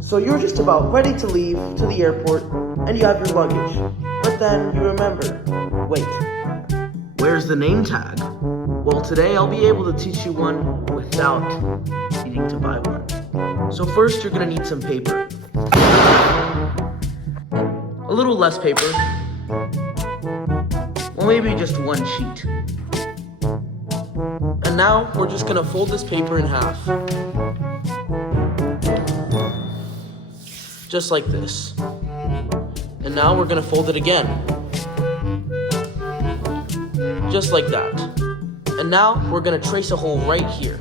So you're just about ready to leave to the airport, and you have your luggage. But then you remember, wait, where's the name tag? Well, today I'll be able to teach you one without needing to buy one. So first you're gonna need some paper. A little less paper. Well, maybe just one sheet. And now we're just gonna fold this paper in half. Just like this. And now we're gonna fold it again. Just like that. And now we're gonna trace a hole right here.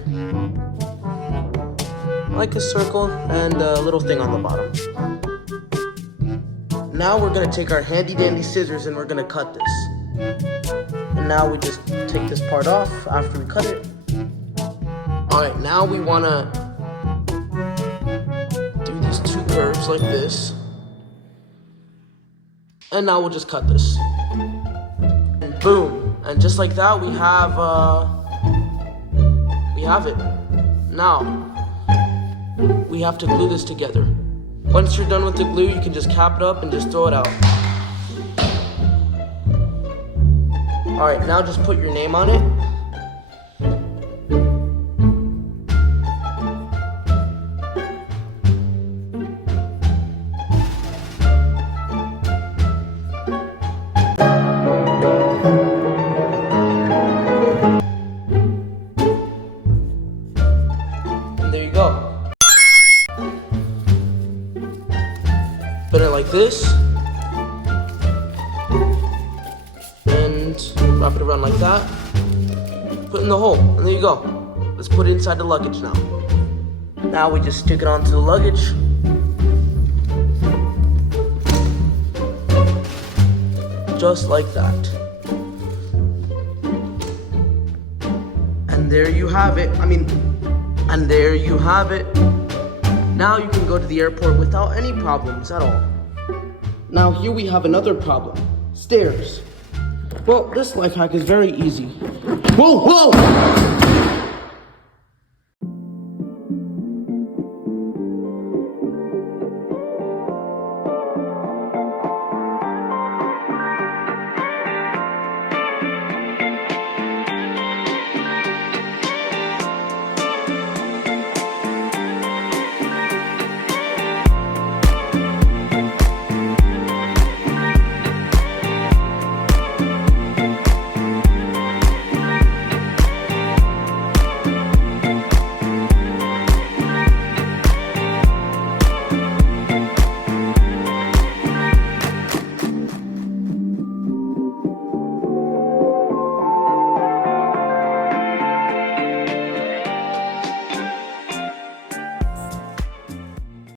Like a circle and a little thing on the bottom. Now we're gonna take our handy dandy scissors and we're gonna cut this. And now we just take this part off after we cut it. Alright, now we wanna do these two curves like this. And now we'll just cut this. And boom. And just like that, we have it. Now, we have to glue this together. Once you're done with the glue, you can just cap it up and just throw it out. Alright, now just put your name on it. And there you go. Put it like this. Wrap it around like that. Put it in the hole, and there you go. Let's put it inside the luggage now. Now we just stick it onto the luggage. Just like that. And there you have it. And there you have it. Now you can go to the airport without any problems at all. Now here we have another problem. Stairs. Well, this life hack is very easy. Whoa, whoa!